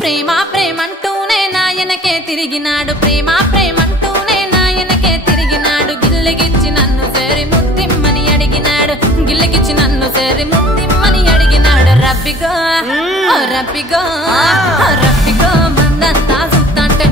ప్రేమ ప్రేమంటూనే నాయనకే తిరిగినాడు ప్రేమ ప్రేమంటూనే నాయనకే తిరిగినాడు గిల్లగిచ్చి నన్ను సేరి ముద్దిమ్మని అడిగినాడు గిల్లగిచ్చి నన్ను సేరి ముద్దిమ్మని అడిగినాడు రబ్బిగో రబ్బిగో రబ్బిగో మందంతా సుత్తంటే